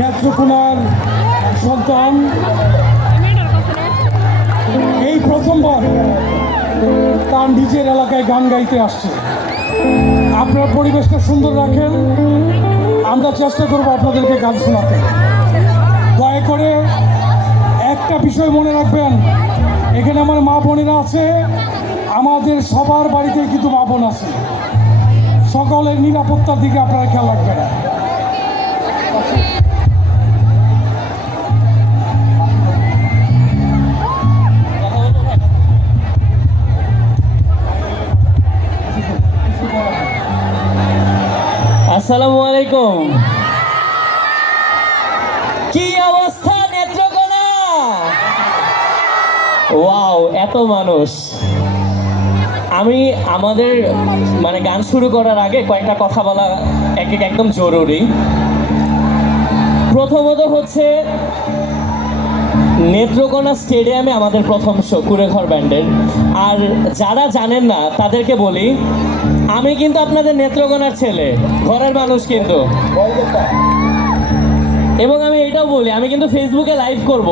নেত্রকোনার সন্তান এই প্রথমবার তার নিজের এলাকায় গান গাইতে আসছে। আপনার পরিবেশটা সুন্দর রাখেন, আমরা চেষ্টা করব আপনাদেরকে গান শোনাতে। দয়া করে একটা বিষয় মনে রাখবেন, এখানে আমার মা বোনেরা আছে, আমাদের সবার বাড়িতেই কিন্তু মা বোন আছে। সকলের নিরাপত্তার দিকে আপনারা খেয়াল রাখবেন। আসসালামু আলাইকুম। কি অবস্থা নেত্রকোনা? ওয়াও, এত মানুষ। আমি আমাদের গান শুরু করার আগে কয়েকটা কথা বলা একদম জরুরি। প্রথমত হচ্ছে নেত্রকোনা স্টেডিয়ামে আমাদের প্রথম শো কুড়েঘর ব্যান্ডের। আর যারা জানেন না তাদেরকে বলি, আমি কিন্তু আপনাদের নেত্রকোনার ছেলে, ঘরের মানুষ কিন্তু। এবং আমি এটাও বলি, আমি কিন্তু ফেসবুকে লাইভ করব।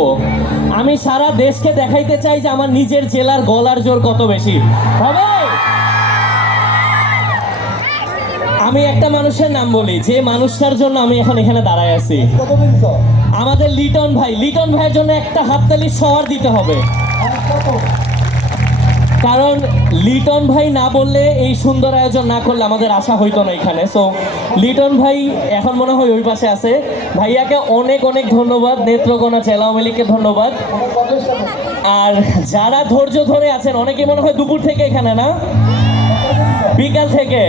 আমি সারা দেশকে দেখাইতে চাই যে আমার নিজের জেলার গলার জোর কত বেশি হবে। আমি একটা মানুষের নাম বলি, যে মানুষটার জন্য আমি এখন এখানে দাঁড়ায় আছি, আমাদের লিটন ভাই। লিটন ভাইয়ের জন্য একটা হাততালি সবার দিতে হবে, কারণ লিটন ভাই না বললে, এই সুন্দর আয়োজন না করলে আমাদের আশা হইতো না এখানে। সো লিটন ভাই এখন মনে হয় ওই পাশে আছে। ভাইয়াকে অনেক অনেক ধন্যবাদ, নেত্রকোনা জেলা আওয়ামী লীগকে ধন্যবাদ। আর যারা ধৈর্য ধরে আছেন, অনেকে মনে হয় দুপুর থেকে এখানে, না বিকাল থেকে।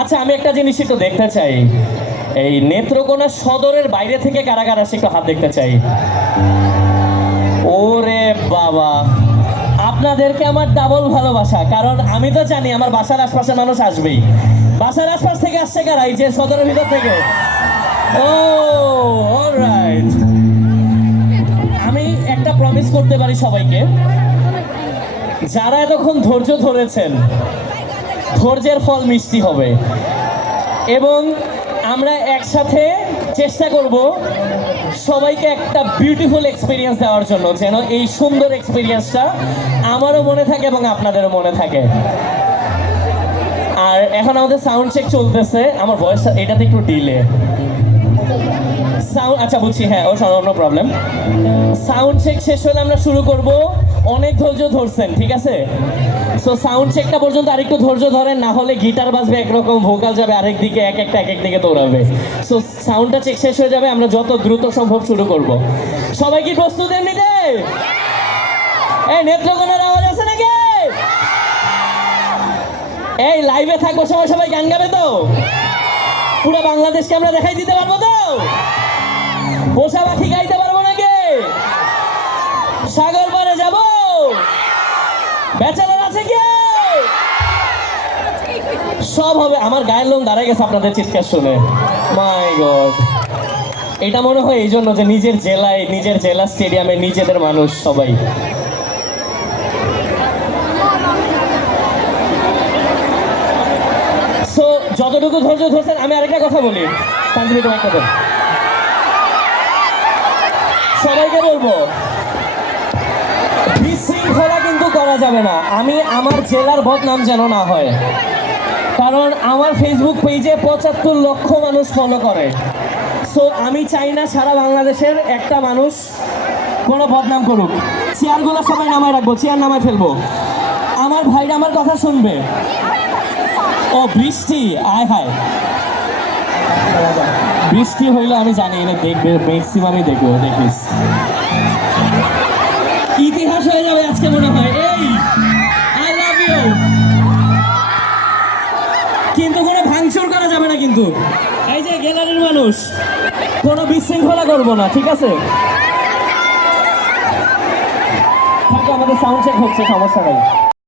আচ্ছা, আমি একটা জিনিস একটু দেখতে চাই, এই নেত্রকোনা সদরের বাইরে থেকে কারা কারা আসে একটু হাত দেখতে চাই। ওরে বাবা, আপনাদেরকে আমার ডাবল ভালোবাসা, কারণ আমি তো জানি আমার বাসার আশপাশের মানুষ আসবেই। বাসার আশপাশ থেকে আসছে কারা? এই যে সদরের ভিতর থেকে। ও অলরাইট, আমি একটা প্রমিস করতে পারি সবাইকে, যারা এতক্ষণ ধৈর্য ধরেছেন, ধৈর্যের ফল মিষ্টি হবে। এবং আমরা একসাথে চেষ্টা করব সবাইকে একটা বিউটিফুল এক্সপিরিয়েন্স দেওয়ার জন্য, যেন এই সুন্দর এক্সপিরিয়েন্সটা আমারও মনে থাকে এবং আপনাদেরও মনে থাকে। আর এখন আমাদের সাউন্ড চেক চলতেছে, আমার ভয়েসটা এটাতে একটু ডিলে সাউন্ড। আচ্ছা বুঝছি, হ্যাঁ, ও নো প্রবলেম। সাউন্ড চেক শেষ হলে আমরা শুরু করব। অনেক ধৈর্য ধরছেন, ঠিক আছে? সো সাউন্ড চেকটা পর্যন্ত আরেকটু ধৈর্য ধরেন, না হলে গিটার বাজবে একরকম, ভোকাল যাবে আরেক দিকে, এক এক দিকে দৌড়াবে। সো সাউন্ডটা চেক শেষ হয়ে যাবে, আমরা যত দ্রুত সম্ভব শুরু করব। সবাই কি প্রস্তুত এমনিতে? এই নেত্রকোনার আওয়াজ আছে নাকি? এই লাইভে থাকবো সময় সবাই গান গাবে তো? পুরো বাংলাদেশকে আমরা দেখাই দিতে পারবো তো? পোষা পাখি গাইতে পারবো নাকি? সাগর পারে যাব? ব্যাচেলার আছে কি? সব হবে। আমার গায়ের লোম দাঁড়ায় গেছে আপনাদের চিৎকার শুনে। মাই গড, এটা মনে হয় এই জন্য যে নিজের জেলায়, নিজের জেলা স্টেডিয়ামে নিজেদের মানুষ সবাই। সো যতটুকু ধৈর্য ধরছেন, আমি আরেকটা কথা বলি, পাঞ্জাবি তোমার কথা সবাইকে বলবো, বিশৃঙ্খলা কিন্তু করা যাবে না। আমি আমার জেলার বদনাম যেন না হয়, কারণ আমার ফেসবুক পেজে ৭৫ লক্ষ মানুষ ফলো করে। সো আমি চাই না সারা বাংলাদেশের একটা মানুষ কোনো বদনাম করুক। চেয়ারগুলো সবাই নামায় রাখবো, চেয়ার নামায় ফেলবো। আমার ভাইরা আমার কথা শুনবে। ও বৃষ্টি, আয় হায়, বৃষ্টি হইলে আমি জানি এটা দেখবে, ম্যাক্সিমামই দেখবো, দেখিস ইতিহাস হয়ে যাবে আজকে মনে হয়। এই আই লাভ ইউ, কিন্তু কোনো ভাঙচুর করা যাবে না কিন্তু। এই যে গ্যালারির মানুষ, কোনো বিশৃঙ্খলা করবো না, ঠিক আছে? আমাদের সাউন্ড চেক হচ্ছে, সমস্যা নাই।